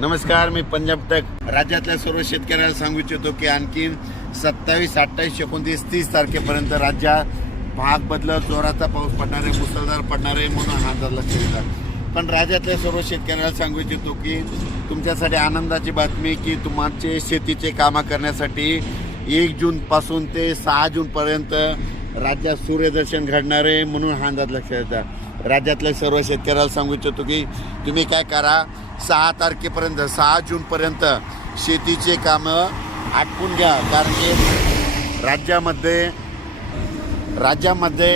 नमस्कार मी पंजाब टक राज्यातल्या सर्व शेतकऱ्याला सांगू इच्छितो की आणखी सत्तावीस अठ्ठावीस एकोणतीस तीस तारखेपर्यंत राज्यात भाग बदलत जोराचा पाऊस पडणार आहे मुसळधार पडणार आहे म्हणून हा लक्ष देतात पण राज्यातल्या सर्व शेतकऱ्याला सांगू इच्छितो की तुमच्यासाठी आनंदाची बातमी की तुमचे शेतीचे कामं करण्यासाठी एक जूनपासून ते सहा जूनपर्यंत राज्यात सूर्यदर्शन घडणार आहे म्हणून हा अंदाज लक्षात येतात राज्यातल्या सर्व शेतकऱ्याला सांगू इच्छितो की तुम्ही काय करा सहा तारखेपर्यंत सहा जूनपर्यंत शेतीचे कामं आटपून घ्या कारण की राज्यामध्ये राज्यामध्ये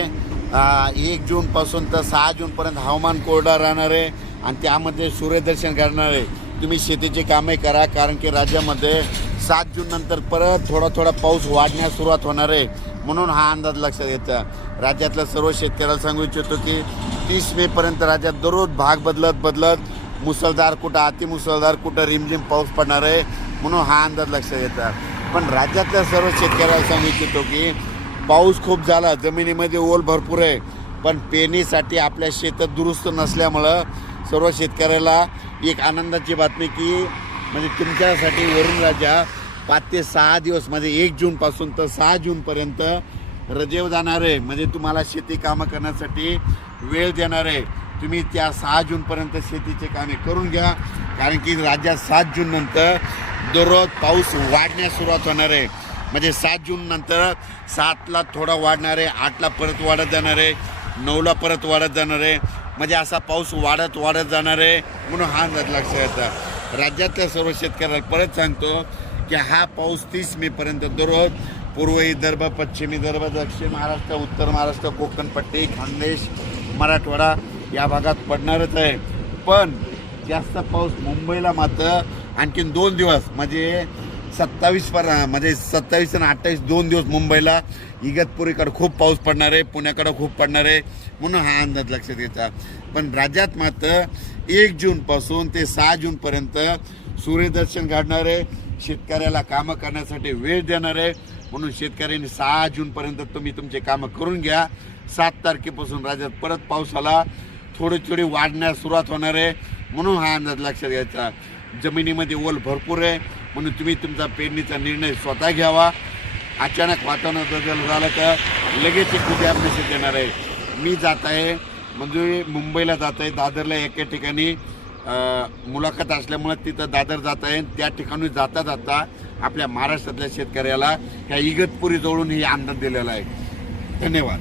एक जूनपासून तर सहा जूनपर्यंत हवामान कोरडा राहणार आहे आणि त्यामध्ये सूर्यदर्शन करणार आहे तुम्ही शेतीचे कामे करा कारण की राज्यामध्ये सात जूननंतर परत थोडा थोडा पाऊस वाढण्यास सुरुवात होणार आहे म्हणून हा अंदाज लक्षात येतं राज्यातल्या सर्व शेतकऱ्याला सांगू इच्छितो की तीस मेपर्यंत राज्यात दररोज भाग बदलत बदलत मुसळधार कुठं अतिमुसळधार कुठं रिमझिम पाऊस पडणार आहे म्हणून हा अंदाज लक्षात येतात पण राज्यातल्या सर्व शेतकऱ्याला सांगू इच्छितो की पाऊस खूप झाला जमिनीमध्ये ओल भरपूर आहे पण पेरणीसाठी आपल्या शेतात दुरुस्त नसल्यामुळं सर्व शेतकऱ्याला एक आनंदाची बातमी की म्हणजे तुमच्यासाठी वरून राजा पाच ते सहा दिवस म्हणजे एक जूनपासून तर सहा जूनपर्यंत रजेव जाणार आहे म्हणजे तुम्हाला शेती कामं करण्यासाठी वेळ देणार आहे तुम्ही त्या सहा जूनपर्यंत शेतीचे कामे करून घ्या कारण की राज्यात सात जूननंतर दररोज पाऊस वाढण्यास सुरुवात होणार आहे म्हणजे सात नंतर सातला थोडा वाढणार आहे आठला परत वाढत जाणार आहे नऊला परत वाढत जाणार आहे म्हणजे असा पाऊस वाढत वाढत जाणार आहे म्हणून हा अंदाज लक्षात येतात राज्यातल्या सर्व शेतकऱ्याला परत सांगतो की हा पाऊस तीस मेपर्यंत दररोज पूर्व विदर्भ पश्चिम विदर्भ दक्षिण महाराष्ट्र उत्तर महाराष्ट्र कोकणपट्टी खानदेश मराठवाडा या भागात पडणारच आहे पण जास्त पाऊस मुंबईला मात्र आणखीन दोन दिवस म्हणजे सत्तावीस पर म्हणजे सत्तावीस आणि अठ्ठावीस दोन दिवस मुंबईला इगतपुरीकडं खूप पाऊस पडणार आहे पुण्याकडं खूप पडणार आहे म्हणून हा अंदाज लक्षात घ्यायचा पण राज्यात मात्र एक जूनपासून ते सहा जूनपर्यंत सूर्यदर्शन घडणार आहे शेतकऱ्याला कामं करण्यासाठी वेळ देणार आहे म्हणून शेतकऱ्यांनी सहा जूनपर्यंत तुम्ही तुमचे कामं करून घ्या सात तारखेपासून राज्यात परत पावसाला थोडे थोडे वाढण्यास सुरुवात होणार आहे म्हणून हा अंदाज लक्षात घ्यायचा जमिनीमध्ये ओल भरपूर आहे म्हणून तुम्ही तुमचा पेरणीचा निर्णय स्वतः घ्यावा अचानक वातावरण बदल झालं तर लगेच एक उद्या मेसेज देणार आहे मी जात आहे म्हणजे मुंबईला जात आहे दादरला एका ठिकाणी मुलाखत असल्यामुळे तिथं दादर जात आहे त्या ठिकाणी जाता जाता आपल्या महाराष्ट्रातल्या शेतकऱ्याला ह्या इगतपुरी जवळून हे आमदार दिलेलं आहे धन्यवाद